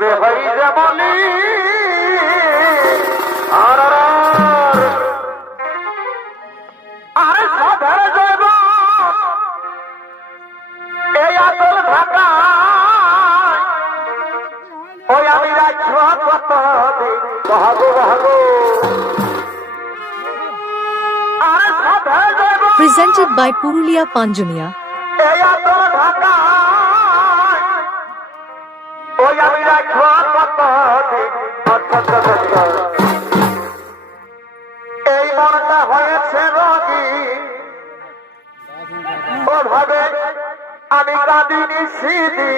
তবে হই যেমনি আর আর আর। আরে সাধের জৈব এই আতর ঢাকা ওই আমি রাজ্য কত বহাগো বহাগো আরে সাধের জৈব presented by Purulia Panjunia. আমি রাখব এই আমি কাঁদিনি সিদি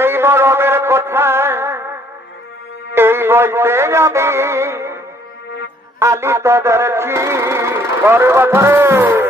এই মরমের কোথায় এই বইতে আমি আলি তোদের ঘরে বছরে